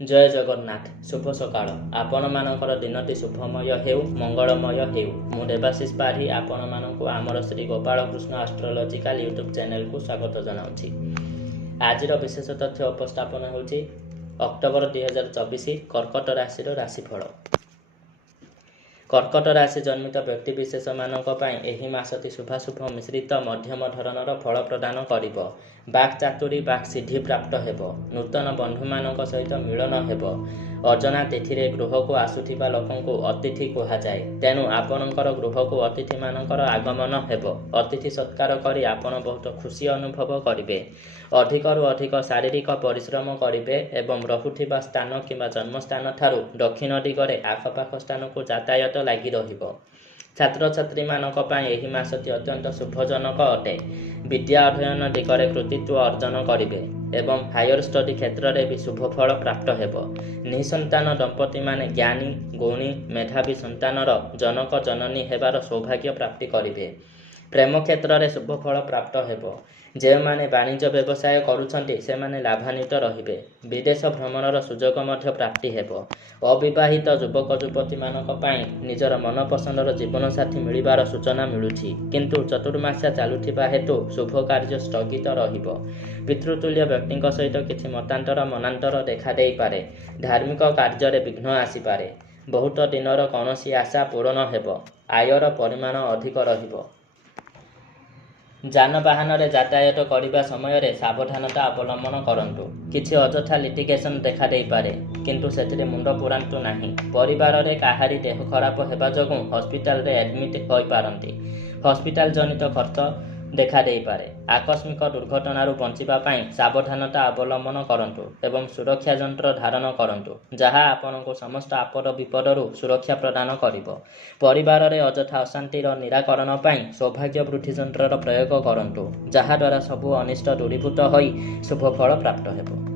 जय जगन्नाथ शुभ सकाळ आपण मानकर दिनटी शुभमय हेउ मंगलमय हेउ मु देवाशीष पाढ़ी आपण मानक आमर Shri Gopal Krishna astrological YouTube channel को स्वागत जनाउछि। आजिर विशेष तथ्य उपस्थापन होछि अक्टोबर 2024 कर्कट राशि राशिफल। कर्कट राशि जन्मित व्यक्ति विशेष मानक पई एही मासटी शुभाशुभ मिश्रित मध्यम धरणर फल प्रदान करिब। बाक चातुरी बाक सिद्धि प्राप्त हेब। नूतन बंधु मानक सहित मिलन हेब। अजना तिथिरे गृह को आसुथिबा लोकंकु अतिथि कुहा जाय। तेनु आपणकर गृह को अतिथि मानकर आगमन हेब। अतिथि सत्कार करी आपण बहुत खुशी अनुभव करिवे। अधिकरु अधिक शारीरिक परिश्रम करिवे एवं रहुथिबा स्थान किंबा जन्मस्थान ठारू दक्षिण दिगरे आखपाख स्थान को यातायात लागि रहिबो। छात्र छात्री मानक पई एही मासटी अत्यंत शुभजनक अटे। विद्या अध्ययन दिगरे कृतित्व अर्जन करिवे एवं हायर स्टडी क्षेत्र में भी शुभ फल प्राप्त हेब। निसंतान दंपति माने ज्ञानी गुणी मेधावी संतानर जनक जननी हेबार सौभाग्य प्राप्ति करिवे। प्रेम क्षेत्र में शुभ फल प्राप्त हेब। जे माने वाणिज्य व्यवसाय करुछंती से माने लाभान्वित रहिबे। विदेश भ्रमणर सुजोग मध्य प्राप्ति हेब। अविवाहित युवक युवती मानक पई निजर मनपसंदर जीवन साथी मिलिबार सूचना मिलुछि, किंतु चतुर्मास्या चालुथिबा हेतु शुभ कार्य स्थगित रहिबो। पितृतुल्य व्यक्ति सहित किछि मतांतर मनांतर देखा देई पारे। धार्मिक कार्य रे विघ्न आसी पारे। बहुत दिनर कौनसी आशा पूर्ण हेब। आयर परिमाण अधिक रहिबो। जानवाहन रे यातायात करिबा समय रे सावधानता अवलंबन करंतु। किछि अजथा लिटिगेशन देखा देई पारे, किंतु सेथिरे मुंड पुरांतु नाही। परिवार रे काहारी देह खराब हेबा जगु हॉस्पिटल रे एडमिट होई पारंती। हॉस्पिटल जनित खर्च देखा देई पारे। आकस्मिक दुर्घटनारू बंचिबा पई सावधानता अवलंबन करंतु एवं सुरक्षा यंत्र धारण करंतु, जहा आपनको समस्त आपद विपदरू सुरक्षा प्रदान करिवो। परिवार रे अजथा अशांतिर निराकरण पई सौभाग्य वृद्धि यंत्रर प्रयोग करंतु, जहा द्वारा सबु अनिष्ट दूरीभूत होई शुभ फल प्राप्त हेबो।